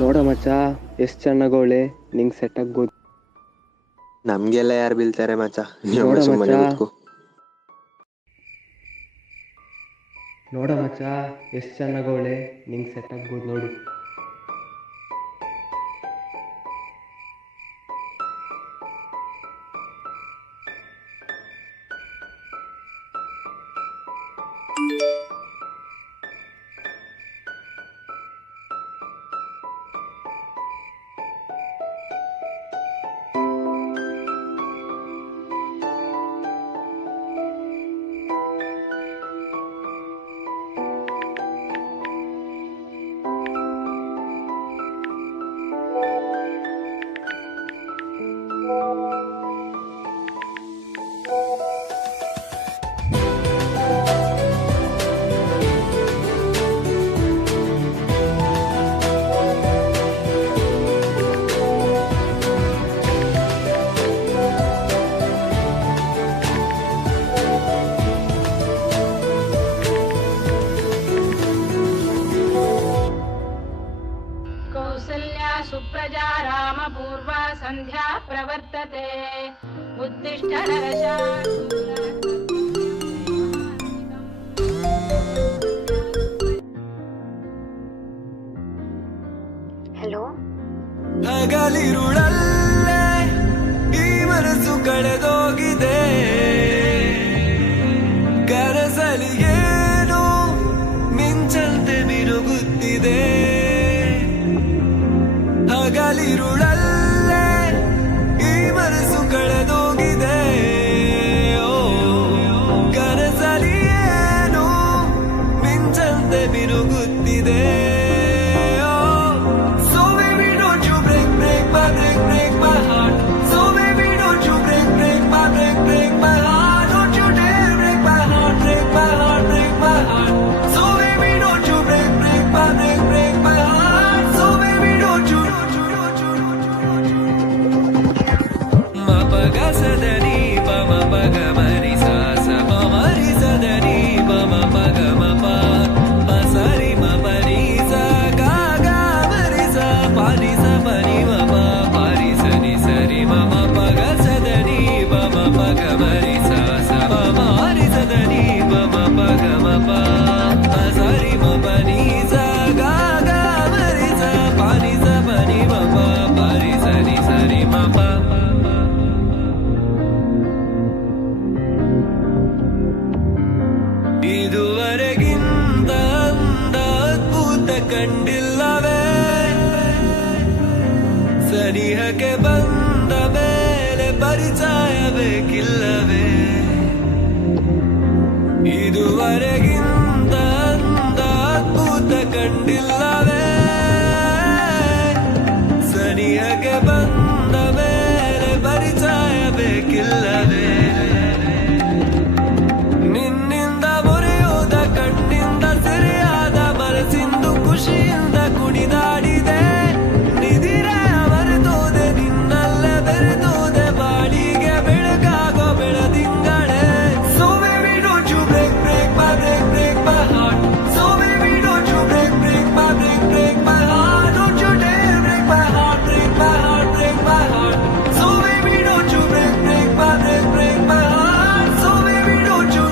ನೋಡ ಮಚ್ಚ ಎಷ್ಟು ಚೆನ್ನಾಗವಳೆ, ನಿಂಗೆ ಸೆಟ್ ಆಗ್ಬೋದು. ನಮ್ಗೆಲ್ಲ ಯಾರು ಬೀಳ್ತಾರೆ ಮಚ್ಚ, ನೋಡ ನೀವೊಮ್ಮೆ ಮಚ್ಚ, ಸುಮ್ಮನೆ ಕೂತ್ಕೋ. ನೋಡ ಮಚ್ಚ ಎಷ್ಟು ಚೆನ್ನಾಗವಳೆ, ನಿಂಗೆ ಸೆಟ್ ಆಗ್ಬೋದು ನೋಡು. सुप्रजा रामपूर्वा संध्या प्रवर्तते उत्तिष्ठ नरशार्दूल। ಹಲೋ, ಹಗಲಿರುಳಲ್ಲೇ ಈ ಮನಸ್ಸು ಕಳೆದೋಗಿದೆ, ಕನಸಲಿ ಏನೋ ಮಿಂಚಂತೆ ಬಿರುಗುತ್ತಿದೆ. ಹಗಲಿರುಳಲ್ಲೇ ಈ ಮನಸ್ಸು ಕಳೆದೋಗಿದೆ, ಕನಸಲಿ ಏನೋ ಮಿಂಚಂತೆ ಬಿರುಗುತ್ತಿದೆ. ಇದುವರೆಗಿಂತ ಅದ್ಭುತ ಕಂಡಿಲ್ಲವೇ, ಸನಿಹಕ್ಕೆ ಬಂದ ಮೇಲೆ ಪರಿಚಯ ಬೇಕಿಲ್ಲವೇ. ಇದುವರೆಗಿಂತ ಅದ್ಭುತ ಕಂಡಿಲ್ಲವೇ, ಸನಿಹಕ್ಕೆ ಬಂದ ಮೇಲೆ ಪರಿಚಯ ಬೇಕಿಲ್ಲವೇ. ಖುಷಿಯಿಂದ ಕುಣಿದಾಡಿದೆ ನಿದಿರೆ ಮರೆತೋದೆ, ನಿನ್ನಲ್ಲೇ ಬೆರೆತೋದೆ, ಬಾಳಿಗೆ ಬೆಳಕಾಗೋ ಬೆಳದಿಂಗಳೇ. So baby don't you break my heart. So baby don't you break my heart. Don't you dare break my heart, break my heart, break my heart. So baby don't you break my heart. So baby don't you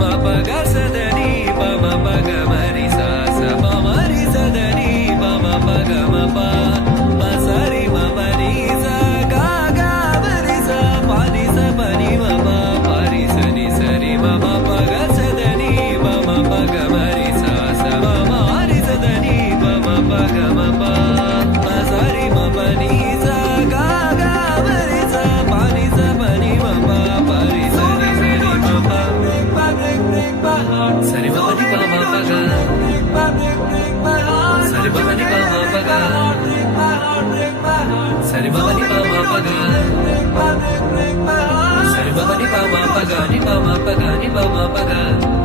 Mapaga sadani bama paga marisa sa marisa dani bama paga mapa masari maparisa gaga marisa parisa pani mapa parisa ni sari mama paga sadani bama paga marisa sa marisa dani bama paga mapa masari maparisa gaga marisa parisa pani mapa parisa ni sari mapa sari bani bama paga sari bani bama paga sari bani bama paga sari bani bama paga ni bama paga ni bama paga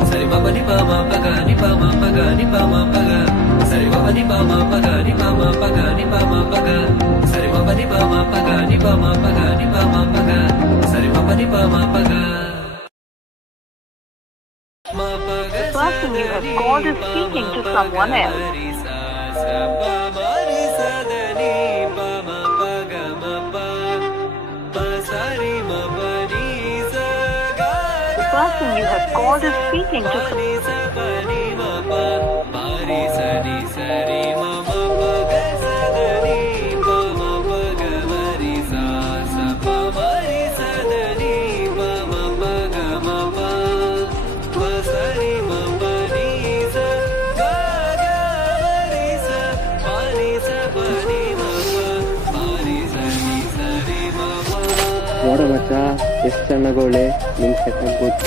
sari bani bama paga ni bama paga ni bama paga sari bani bama paga ni bama paga ni bama paga sari bani bama paga ni bama paga ni bama paga sari bani bama paga ma paga person you have called is speaking to someone else. The person you have called is speaking to ನೋಡ ಮಚ್ಚ ಎಷ್ಟು ಚೆನ್ನಾಗವಳೆ ನಿಂಗೆ second ಗೊತ್ತು.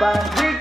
Bye.